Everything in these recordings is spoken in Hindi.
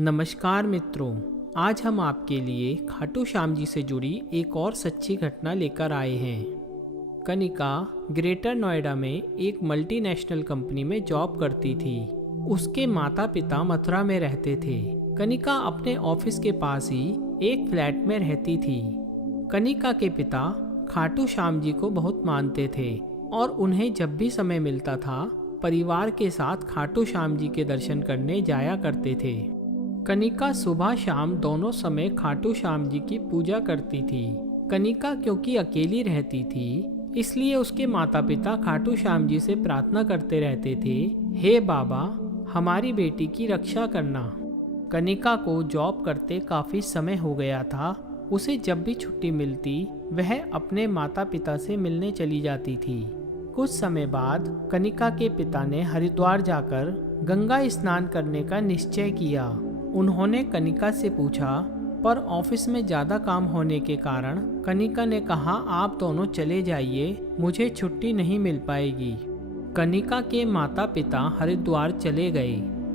नमस्कार मित्रों, आज हम आपके लिए खाटू श्याम जी से जुड़ी एक और सच्ची घटना लेकर आए हैं। कनिका ग्रेटर नोएडा में एक मल्टीनेशनल कंपनी में जॉब करती थी। उसके माता पिता मथुरा में रहते थे। कनिका अपने ऑफिस के पास ही एक फ्लैट में रहती थी। कनिका के पिता खाटू श्याम जी को बहुत मानते थे और उन्हें जब भी समय मिलता था परिवार के साथ खाटू श्याम जी के दर्शन करने जाया करते थे। कनिका सुबह शाम दोनों समय खाटू श्याम जी की पूजा करती थी। कनिका क्योंकि अकेली रहती थी इसलिए उसके माता पिता खाटू श्याम जी से प्रार्थना करते रहते थे, हे बाबा हमारी बेटी की रक्षा करना। कनिका को जॉब करते काफ़ी समय हो गया था। उसे जब भी छुट्टी मिलती वह अपने माता पिता से मिलने चली जाती थी। कुछ समय बाद कनिका के पिता ने हरिद्वार जाकर गंगा स्नान करने का निश्चय किया। उन्होंने कनिका से पूछा, पर ऑफिस में ज़्यादा काम होने के कारण कनिका ने कहा, आप दोनों चले जाइए, मुझे छुट्टी नहीं मिल पाएगी। कनिका के माता पिता हरिद्वार चले गए।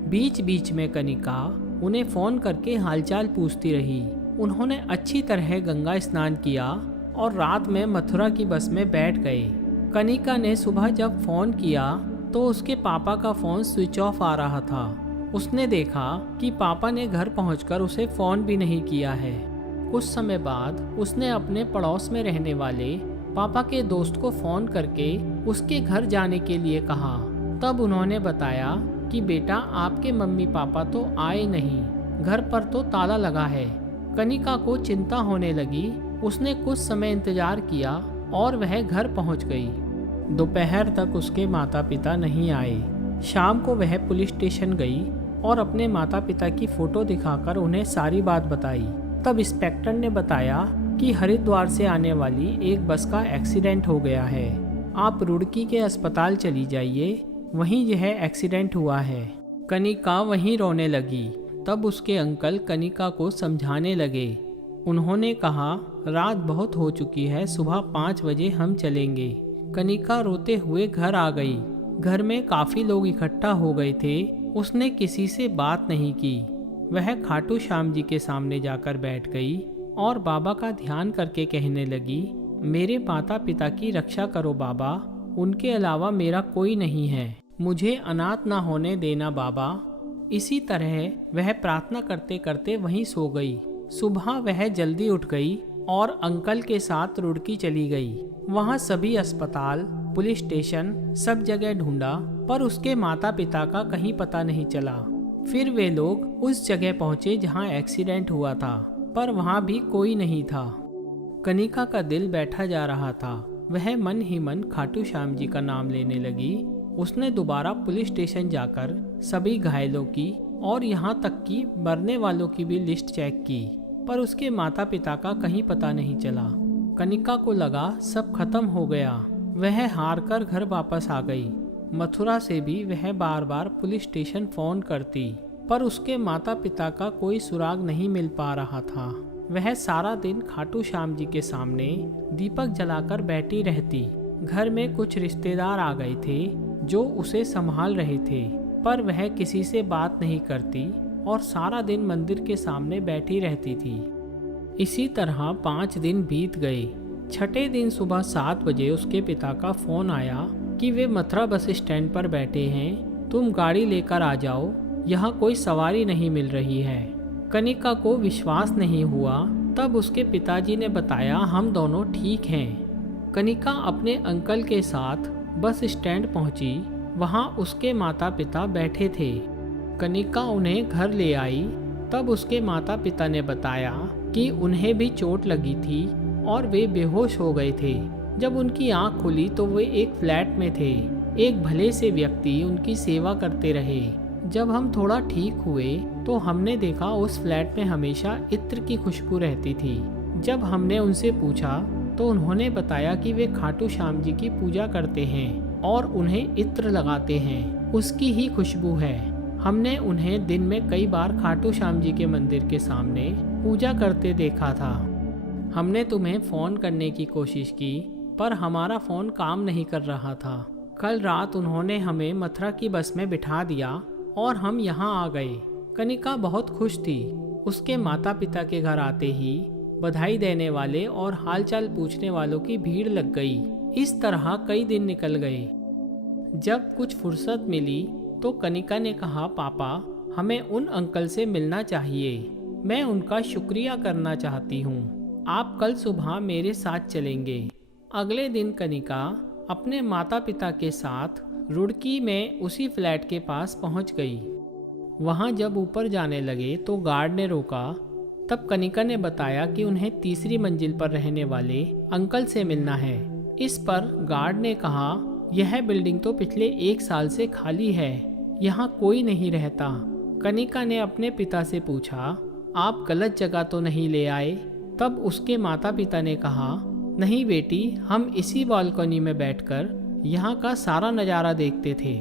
बीच बीच में कनिका उन्हें फ़ोन करके हालचाल पूछती रही। उन्होंने अच्छी तरह गंगा स्नान किया और रात में मथुरा की बस में बैठ गए। कनिका ने सुबह जब फ़ोन किया तो उसके पापा का फ़ोन स्विच ऑफ आ रहा था। उसने देखा कि पापा ने घर पहुंचकर उसे फ़ोन भी नहीं किया है। कुछ समय बाद उसने अपने पड़ोस में रहने वाले पापा के दोस्त को फ़ोन करके उसके घर जाने के लिए कहा। तब उन्होंने बताया कि बेटा आपके मम्मी पापा तो आए नहीं, घर पर तो ताला लगा है। कनिका को चिंता होने लगी। उसने कुछ समय इंतजार किया और वह घर पहुंच गई। दोपहर तक उसके माता पिता नहीं आए। शाम को वह पुलिस स्टेशन गई और अपने माता पिता की फ़ोटो दिखाकर उन्हें सारी बात बताई। तब इंस्पेक्टर ने बताया कि हरिद्वार से आने वाली एक बस का एक्सीडेंट हो गया है। आप रुड़की के अस्पताल चली जाइए, वहीं यह एक्सीडेंट हुआ है। कनिका वहीं रोने लगी। तब उसके अंकल कनिका को समझाने लगे। उन्होंने कहा, रात बहुत हो चुकी है, सुबह 5 बजे हम चलेंगे। कनिका रोते हुए घर आ गई। घर में काफ़ी लोग इकट्ठा हो गए थे। उसने किसी से बात नहीं की। वह खाटू श्याम जी के सामने जाकर बैठ गई और बाबा का ध्यान करके कहने लगी, मेरे माता पिता की रक्षा करो बाबा, उनके अलावा मेरा कोई नहीं है, मुझे अनाथ ना होने देना बाबा। इसी तरह वह प्रार्थना करते करते वहीं सो गई। सुबह वह जल्दी उठ गई और अंकल के साथ रुड़की चली गई। वहाँ सभी अस्पताल, पुलिस स्टेशन, सब जगह ढूंढा पर उसके माता पिता का कहीं पता नहीं चला। फिर वे लोग उस जगह पहुँचे जहाँ एक्सीडेंट हुआ था, पर वहाँ भी कोई नहीं था। कनिका का दिल बैठा जा रहा था। वह मन ही मन खाटू श्याम जी का नाम लेने लगी। उसने दोबारा पुलिस स्टेशन जाकर सभी घायलों की और यहाँ तक कि मरने वालों की भी लिस्ट चेक की, पर उसके माता पिता का कहीं पता नहीं चला। कनिका को लगा सब खत्म हो गया। वह हार कर घर वापस आ गई। मथुरा से भी वह बार बार पुलिस स्टेशन फ़ोन करती, पर उसके माता पिता का कोई सुराग नहीं मिल पा रहा था। वह सारा दिन खाटू श्याम जी के सामने दीपक जलाकर बैठी रहती। घर में कुछ रिश्तेदार आ गए थे जो उसे संभाल रहे थे, पर वह किसी से बात नहीं करती और सारा दिन मंदिर के सामने बैठी रहती थी। इसी तरह 5 दिन बीत गए। छठे दिन सुबह 7 बजे उसके पिता का फ़ोन आया कि वे मथुरा बस स्टैंड पर बैठे हैं, तुम गाड़ी लेकर आ जाओ, यहाँ कोई सवारी नहीं मिल रही है। कनिका को विश्वास नहीं हुआ। तब उसके पिताजी ने बताया, हम दोनों ठीक हैं। कनिका अपने अंकल के साथ बस स्टैंड पहुँची। वहाँ उसके माता पिता बैठे थे। कनिका उन्हें घर ले आई। तब उसके माता पिता ने बताया कि उन्हें भी चोट लगी थी और वे बेहोश हो गए थे। जब उनकी आंख खुली तो वे एक फ्लैट में थे। एक भले से व्यक्ति उनकी सेवा करते रहे। जब हम थोड़ा ठीक हुए तो हमने देखा उस फ्लैट में हमेशा इत्र की खुशबू रहती थी। जब हमने उनसे पूछा तो उन्होंने बताया कि वे खाटू श्याम जी की पूजा करते हैं और उन्हें इत्र लगाते हैं, उसकी ही खुशबू है। हमने उन्हें दिन में कई बार खाटू श्याम जी के मंदिर के सामने पूजा करते देखा था। हमने तुम्हें फ़ोन करने की कोशिश की पर हमारा फ़ोन काम नहीं कर रहा था। कल रात उन्होंने हमें मथुरा की बस में बिठा दिया और हम यहाँ आ गए। कनिका बहुत खुश थी। उसके माता पिता के घर आते ही बधाई देने वाले और हालचाल पूछने वालों की भीड़ लग गई। इस तरह कई दिन निकल गए। जब कुछ फुर्सत मिली तो कनिका ने कहा, पापा, हमें उन अंकल से मिलना चाहिए। मैं उनका शुक्रिया करना चाहती हूँ। आप कल सुबह मेरे साथ चलेंगे। अगले दिन कनिका अपने माता पिता के साथ रुड़की में उसी फ्लैट के पास पहुँच गई। वहाँ जब ऊपर जाने लगे तो गार्ड ने रोका। तब कनिका ने बताया कि उन्हें तीसरी मंजिल पर रहने वाले अंकल से मिलना है। इस पर गार्ड ने कहा, यह बिल्डिंग तो पिछले 1 साल से खाली है, यहाँ कोई नहीं रहता। कनिका ने अपने पिता से पूछा, आप गलत जगह तो नहीं ले आए? तब उसके माता पिता ने कहा, नहीं बेटी, हम इसी बालकनी में बैठकर यहाँ का सारा नज़ारा देखते थे।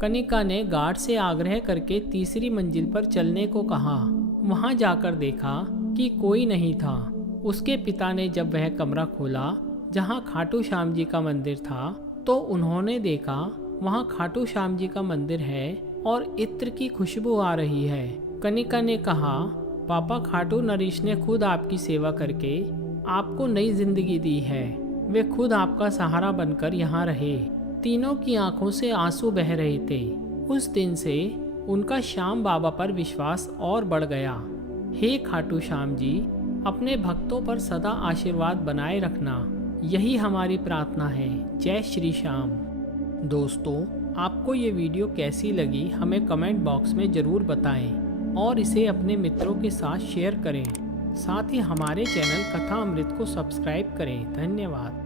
कनिका ने गार्ड से आग्रह करके तीसरी मंजिल पर चलने को कहा। वहां जाकर देखा कि कोई नहीं था। उसके पिता ने जब वह कमरा खोला जहां खाटू श्याम जी का मंदिर था, तो उन्होंने देखा वहां खाटू श्याम जी का मंदिर है और इत्र की खुशबू आ रही है। कनिका ने कहा, पापा, खाटू नरेश ने खुद आपकी सेवा करके आपको नई जिंदगी दी है। वे खुद आपका सहारा बनकर यहाँ रहे। तीनों की आंखों से आंसू बह रहे थे। उस दिन से उनका श्याम बाबा पर विश्वास और बढ़ गया। हे खाटू श्याम जी, अपने भक्तों पर सदा आशीर्वाद बनाए रखना, यही हमारी प्रार्थना है। जय श्री श्याम। दोस्तों, आपको ये वीडियो कैसी लगी हमें कमेंट बॉक्स में ज़रूर बताएं और इसे अपने मित्रों के साथ शेयर करें। साथ ही हमारे चैनल कथा अमृत को सब्सक्राइब करें। धन्यवाद।